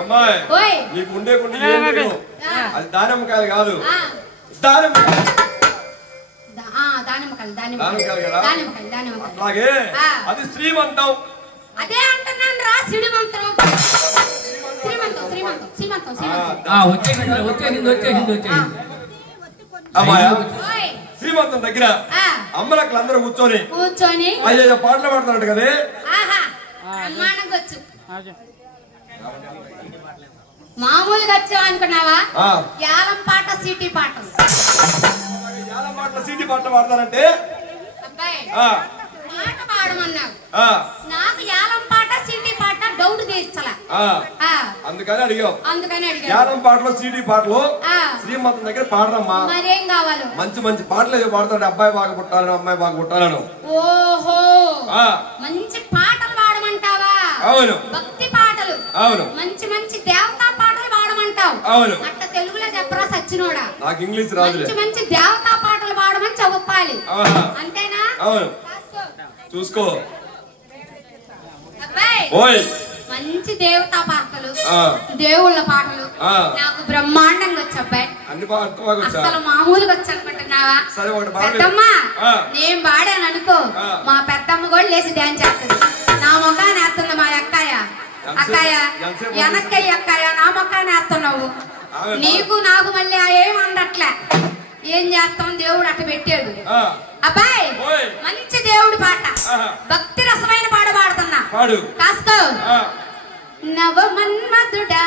అమ్మాయి నీకు ఉండే అది దానిమ్మకాయలు కాదు అలాగే అది శ్రీమంతం అదే అంటున్నాను రా శ్రీమంతం శ్రీమంతం అమ్మాయ శ్రీమంతం దగ్గర అమ్మలక్కలు అందరూ కూర్చొని అయ్యో పాటలు పాడుతున్నట్టు కదే మామూలుగా వచ్చావు అనుకున్నావా యాలం పాట సిటీ పాట సిటీ పాట పాడతారంటే అబ్బాయి పాట పాడమన్నావు నాకు యాలం పాట సిటీ పాట డౌట్ తీర్చలా అందుకని అడిగావు యాలం పాటలో సిటీ పాటలు శ్రీమంతం దగ్గర పాడరమ్మా మరేం కావాలి మంచి మంచి పాటలు ఏదో పాడతాడు అబ్బాయి బాగా పుట్టాలను అమ్మాయి బాగా పుట్టాలను ఓహో మంచి పాటలు పాడమంటావా అవును భక్తి పాటలు అవును మంచి మంచి దేవతా పాటలు పాడమంటావు అవును అట్ట తెలుగులో చెప్పరా సచ్చినోడా నాకు ఇంగ్లీష్ రాదు మంచి మంచి దేవతా పాటలు పాడమని చెప్పాలి అంతేనా అవును చూసుకో అబ్బాయి మంచి దేవతా పాటలు దేవుళ్ళ పాటలు నాకు బ్రహ్మాండంగా వచ్చు అబ్బాయి అసలు మామూలుగా వచ్చు అనుకుంటున్నావా పెద్దమ్మా నేను పాడాను అనుకో మా పెద్దమ్మ కూడా లేచి డాన్స్ చేస్తుంది నా మొఖాన్ని వేస్తుంది మా అక్కయ్య వెనక్కయ్య అక్కయ్య నా మొఖాన్ని వేస్తున్నావు నీకు నాకు మళ్ళీ ఏం అందట్లే ఏం చేస్తాం దేవుడు అట్ట పెట్టాడు అబ్బాయి మంచి దేవుడి పాట భక్తి రసమైన పాట పాడుతున్నా కాస్కో నవమన్మధుడా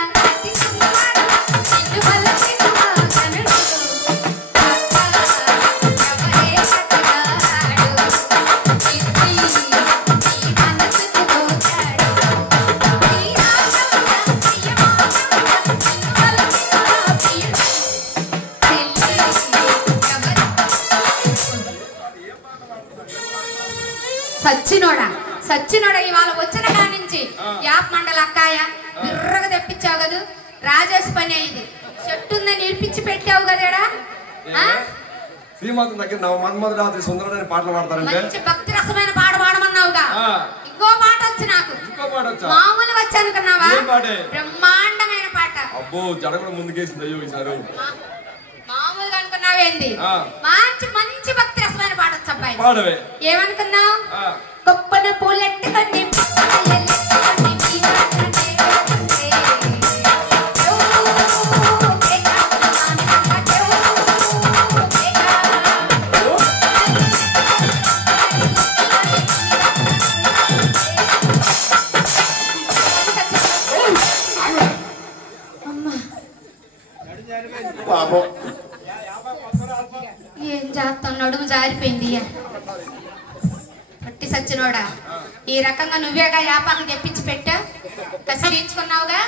సచ్చినోడా ఇవాళ వచ్చిన కానించి యాప్ మండల అక్కాయ బిర్రగా తెప్పించావు కదా రాజేష్ పని అయింది చెట్టు ఉందని నేర్పించి పెట్టావు కదేడా శ్రీమంతం దగ్గర మన్మధురాత్రి సుందరుడని పాటలు పాడతారంటే మంచి భక్తి రసమైన పాట పాడమన్నావుగా ఇంకో పాట వచ్చి నాకు మామూలు వచ్చి అనుకున్నావా బ్రహ్మాండమైన పాట అబ్బో జడ కూడా ముందుకేసింది అయ్యో ఈసారి మామూలుగా అనుకున్నావేంది మంచి మంచి భక్తి రసమైన పాట వచ్చి అబ్బాయి ఏమనుకున్నావు గొప్పన పూలెట్టుకొని ఏం చేస్తాం నడుము జారిపోయింది పట్టి సచ్చినోడా ఈ రకంగా నువ్వేగా యాపాకు తెప్పించి పెట్టా కసి తీర్చుకున్నావుగా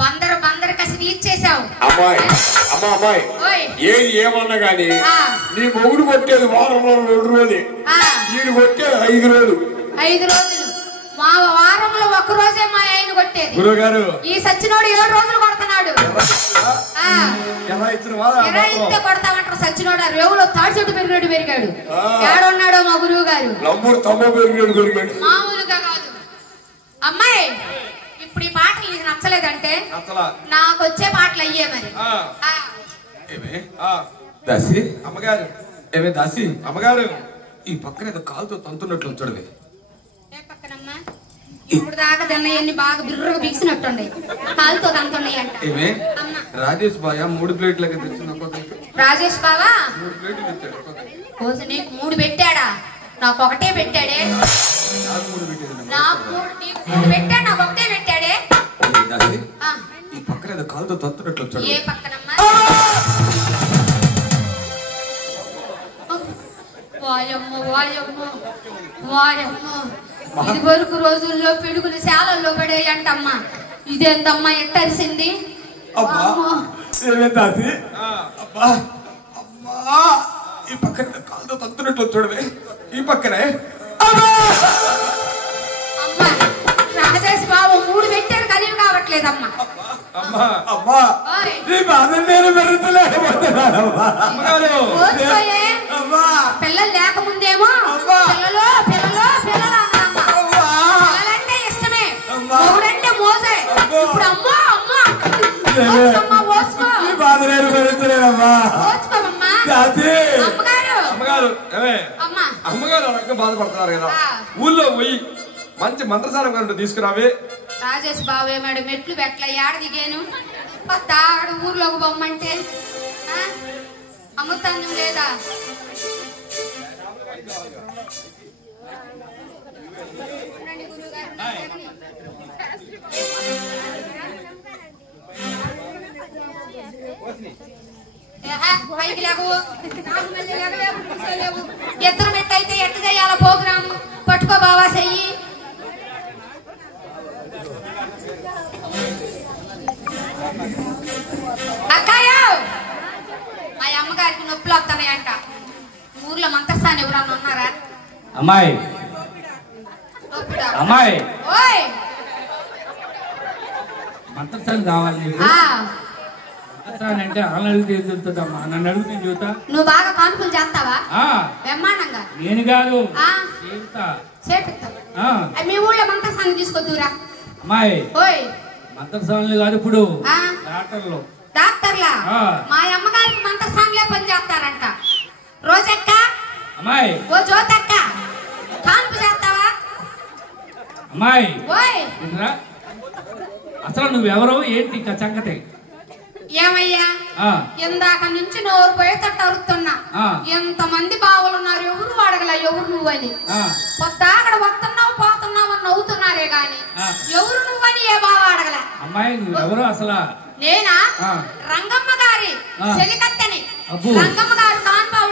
బందరు కసి తీర్చేసావు ఏది ఏమన్నా గాని నీ మొగుడు కొట్టేది వారంలో 2 రోజులు వీడు కొట్టేది 5 రోజులు మా వారంలో 1 రోజే మా ఆయన కొట్టేది గురుగారు ఈ సచ్చినోడు 7 రోజులు కొడుతున్నాడు కొడతామంటారు సచ్చినోడు రేవులో తాడి చెట్టు పెరిగాడు ఏడున్నాడో మా గురువు గారు మామూలుగా కాదు అమ్మాయి ఇప్పుడు ఈ పాటలు నీకు నచ్చలేదంటే నాకు వచ్చే పాటలు అయ్యే మరి దాసి అమ్మగారు దాసి అమ్మగారు ఈ పక్కన ఏదో కాలుతో తంతున్నట్లు చూడవే పక్కనమ్మా ఇప్పుడు దాకా తిన్నయన్ని బాగా బిర్రగా బిగిసినట్టుండే కాలుతో తంతున్నాయి అంట రాజేష్ బాయా 3 ప్లేట్లకి తెచ్చిన రాజేష్ బావా 3 ప్లేట్లు తెచ్చాడు రోజు నీకు 3 పెట్టాడా నాకు ఒకటే పెట్టాడే నాకు 3 పెట్టాడు నాకు ఒకటే పెట్టాడే ఈ పక్కన ఏదో కాలుతో తంతున్నట్లు చూడు ఏ పక్కనమ్మా వాయమ్మో ఇది వరకు రోజుల్లో పిడుగులు శాలల్లో పడేయంటమ్మా ఇదేందమ్మా ఎట్టరిసింది ఈ పక్కన కాలుతో తంతున్నట్లు చూడవే ఈ పక్కనే రాజేష్ బాబు 3 పెట్టారు కలివి కావట్లేదమ్మా పిల్లలు లేకముందేమో పిల్లలు పిల్లలంటే ఇష్టమే ఊరంటే మోసే ఇప్పుడు అమ్మో అమ్మో బాధలేరు భరించలేనమ్మా. అమ్మగారు రకంగా బాధపడుతున్నారు కదా, ఊళ్ళో పోయి మంచి మంత్రసారం కనుక తీసుకురావే. రాజేష్ బాబు ఏమాడు మెట్లు పెట్ల ఏడ దిగాను తాడు ఊర్లోకి బొమ్మంటే అమ్ముతాను లేదా? పైకి లేవు, ఇద్దరు మెట్టు అయితే ఎట్టు చేయాల ప్రోగ్రామ్? పట్టుకో బావా చెయ్యి. అక్కాయ మా అమ్మగారికి నొప్పులు వస్తున్నాయంట. ఊర్లో మంతస్థానం ఎవరన్నా ఉన్నారా? అమ్మాయి అమ్మాయి ఓయ్ మంత్రస్థానం కావాలి నీకు. అంటే వాళ్ళని అడిగితే చెబుతుందమ్మా, నన్ను అడిగితే చెబుతా. నువ్వు బాగా కాన్పులు చేస్తావా? బ్రహ్మాండంగా. నేను కాదు మీ ఊళ్ళో మంత్రస్థానం తీసుకొద్దురా. అమ్మాయి ఓయ్ మంత్రస్థానాలు కాదు, ఇప్పుడు డాక్టర్లు. డాక్టర్లా? మా అమ్మగారికి మంత్రస్థానంలో పని చేస్తారంట. రోజక్క అమ్మాయి, ఓ జ్యోతక్క కాన్పు చేస్తావా? అమ్మాయి ఓయ్ అసలు నువ్వెవరో ఏంటి సంగతి? ఏమయ్యా ఇందాక నుంచి నోరు పోయేటట్టు అరుతున్నా. ఎంతమంది బావులు ఉన్నారు, ఎవరు అడగల ఎవరు నువ్వని. కొత్త అక్కడ వస్తున్నావు పోతున్నావు అని నవ్వుతున్నారే గాని ఎవరు నువ్వని ఏ బావ అడగల. అమ్మాయి నువ్వెవరో అసలు? నేనా? రంగమ్మ గారి చెలికత్తెని. రంగమ్మ గారు కాన్పావులు